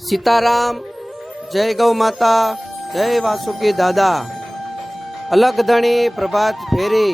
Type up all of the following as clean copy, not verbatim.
सीताराम, जय गौ माता, जय वासुकी दादा। अलगधणी प्रभात फेरी।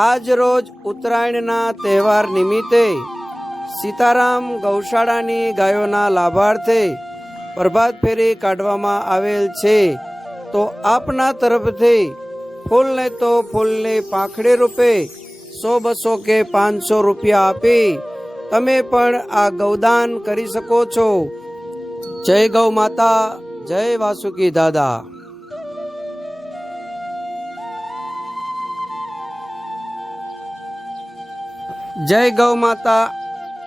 आज रोज उत्तरायणना तहेवार निमित्ते सीताराम गौशाळानी गायोना लाभार्थे प्रभात फेरी काढवामां आवेल छे। तो आपना तरफथी फूल ने तो फूलनी पाखड़ी रूपे 100-200 के 500 रुपया आपी तमे पण आ गौदान करी सको छो। जय गौ माता, जय वासुकी दादा। जय गौ माता,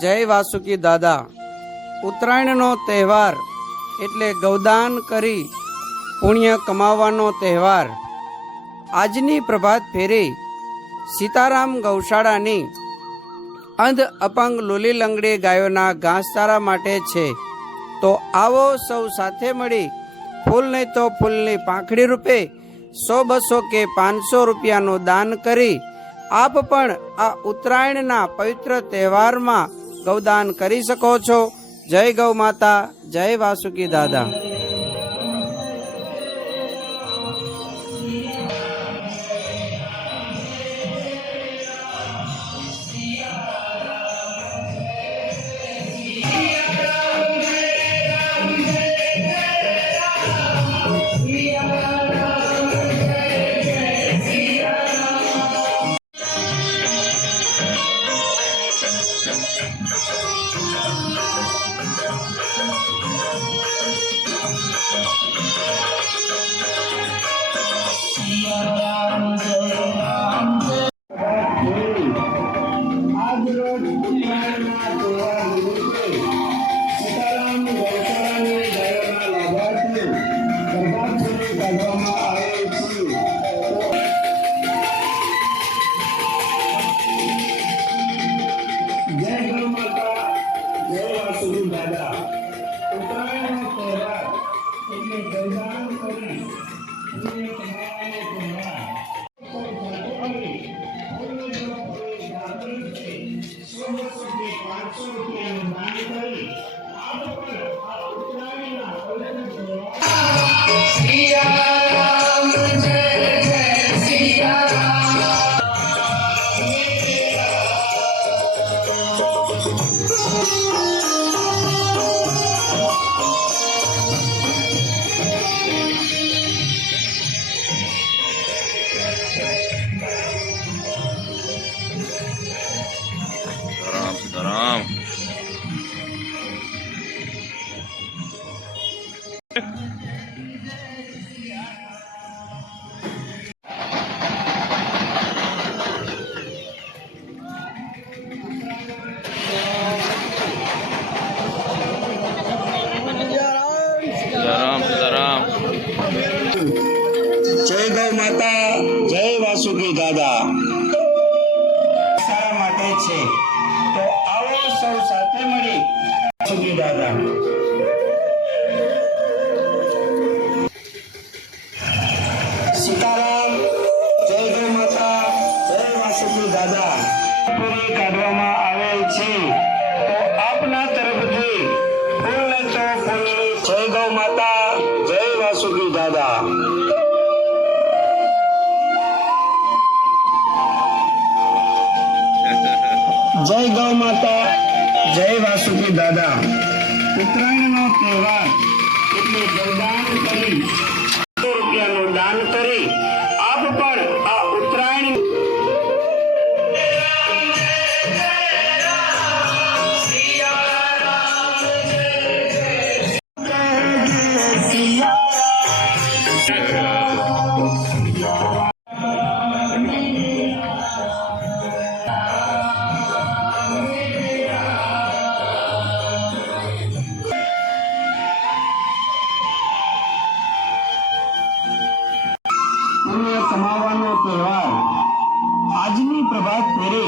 जय वासुकी दादा। उत्तरायणनो तहेवार एटले गौदान करी पुण्य कमावानो तहेवार। आजनी प्रभात फेरी सीताराम गौशाळानी अंध अपंग लूली लंगड़ी गायोना घासचारा माटे छे। तो आवो सौ साथे मळी फूल नहीं तो फूलनी पाखड़ी रूपे 100-200 के 500 रुपयानु दान करी आप पण आ उत्तरायणना पवित्र तहेवार में गौदान करी सको छो। जय गौ माता, जय वासुकी दादा। सीताराम सीताराम। जय गौ माता, जय वासुकी दादा। सारा माटे छे तो आवो सौ साथे मळी वासुकी दादा। सीताराम, जय गौ माता, जय वासुकी दादा। पूरी काढवामां आवेल छे तो आपना तरफथी फूल ने तो फूलनी। जय गौ माता, जय वासुकी दादा। जय गौ माता, जय वासुकी दादा। उत्तरायणनो तहेवार एटले गौदान करी 100 रुपयानु दान करी आप पण आ उत्तरायण। कमावानो तहेवार। आजनी प्रभात फेरी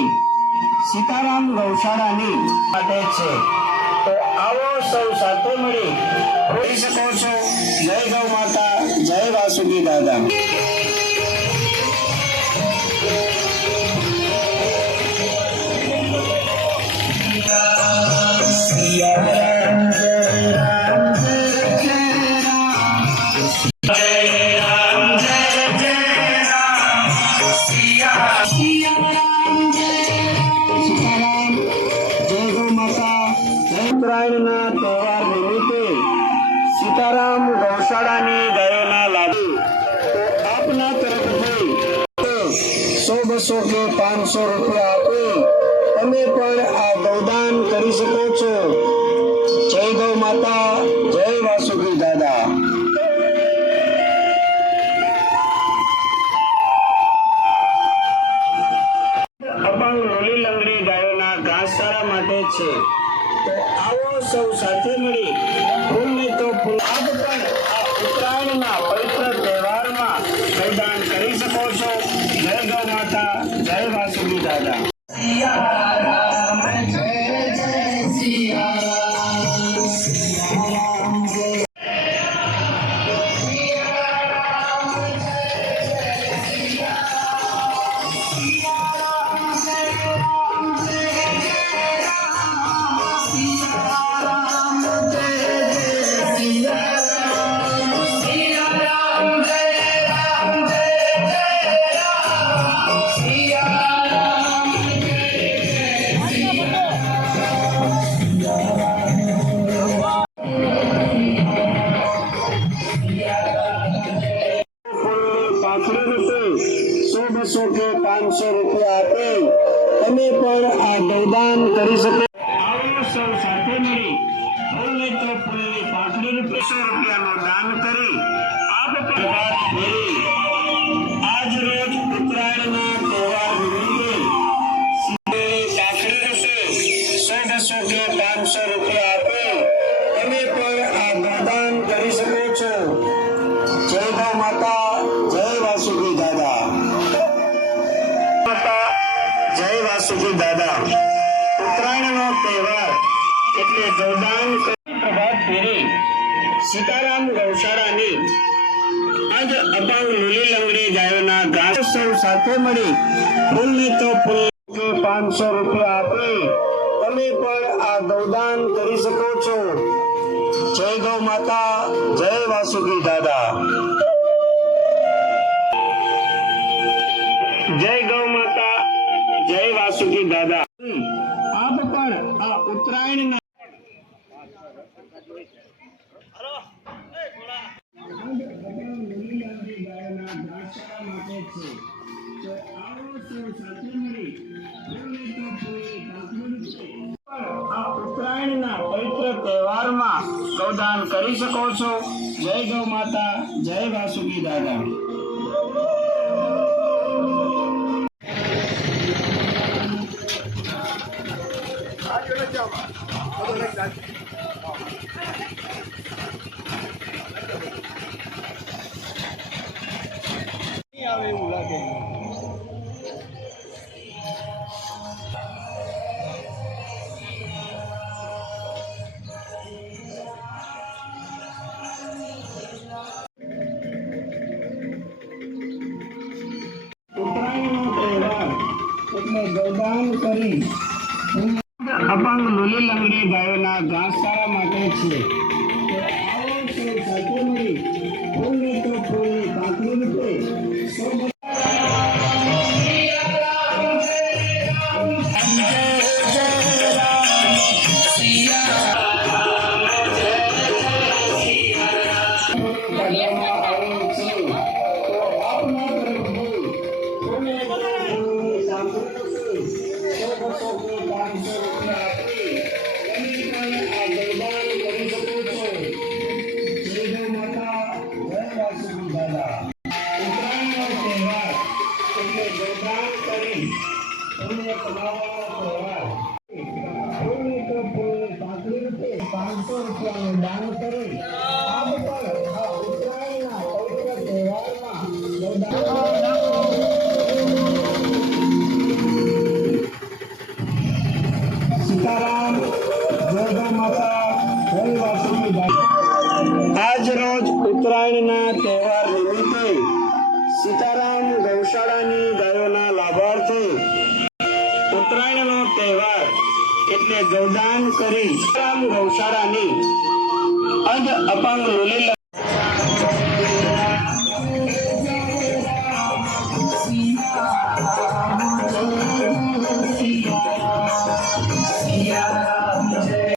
सीताराम गौशाळानी माटे छे तो आवो सौ साथे मळी होई सको छो। जय गौ माता, जय वासुकी दादा। सिया राम जय राम। ઉત્તરાયણના તહેવાર નિમિત્તે સીતારામ ગૌશાળાની ગાયોના લાભ તો આપના તરફથી 100, 200 કે 500 રૂપિયા આપી તમે પણ આ ગૌદાન કરી શકો છો. જય ગૌ માતા, જય વાસુકી દાદા. અપંગ લોલી લંગડી ગાયોના ઘાસચારા માટે છે. તો આવો સૌ સાથે મળી ફૂલને તો ફૂલ આપ પણ આ ઉત્તરાયણના પવિત્ર તહેવારમાં ગૌદાન કરી શકો છો. જય ગૌ માતા, જય વાસુકી દાદા. ₹100, 200 કે 500 રૂપિયા આપી તમે પણ આ ગૌદાન કરી શકો. આવો સૌ સાથે મળી ફૂલને તો ફૂલની પાંખડી રૂપે ₹100નું દાન કરી આપ પ્રભાત ફેરી આજ રોજ ઉત્તરાયણના તહેવાર નિમિત્તે પાંખડી રૂપે ₹100, 200 કે 500 રૂપિયા આપી તમે પણ આ ગૌદાન કરી શકો છો. જય ગૌ માતા, જય વાસુકી દાદા. જય વાસુકી દાદા. ઉત્તરાયણનો તહેવાર એટલે ગૌદાન પ્રભાત ફેરી સીતારામ ગૌશાળાની આજ અપંગ લીલી લંગડી ગાયોના ઘાસ સૌ સાથે મળી ફૂલને તો ફૂલ કે 500 રૂપિયા આપી તમે પણ આ ગૌદાન કરી શકો છો. જય ગૌ માતા, જય વાસુકી દાદા. જય ગૌ માતા, જય વાસુકી દાદા. આપ પણ આ ઉત્તરાયણના ઉત્તરાયણના પવિત્ર તહેવારમાં ગૌદાન કરી શકો છો. જય ગૌ માતા, જય વાસુકી દાદા. આવે એવું લાગે. ઉત્તરાયણનો તહેવાર એટલે ગૌદાન કરી અપંગ લોલી લંગડી ગાયોના ઘાસચારા માટે છે. તો આવો સૌ સાથે મળી ફૂલને તો ફૂલની પાંખડી રૂપે ₹500નું દાન કરી આપ પણ આ ઉત્તરાયણના પવિત્ર તહેવારમાં સીતારામ, જય ગૌ માતા, જય વાસુકી દાદા. આજ રોજ ઉત્તરાયણના તહેવાર નિમિત્તે સીતારામ ગૌશાળાની ગાયોના લાભાર્થે ઉત્તરાયણનો તહેવાર એટલે ગૌદાન કરી સીતારામ ગૌશાળાની અપંગ લોલી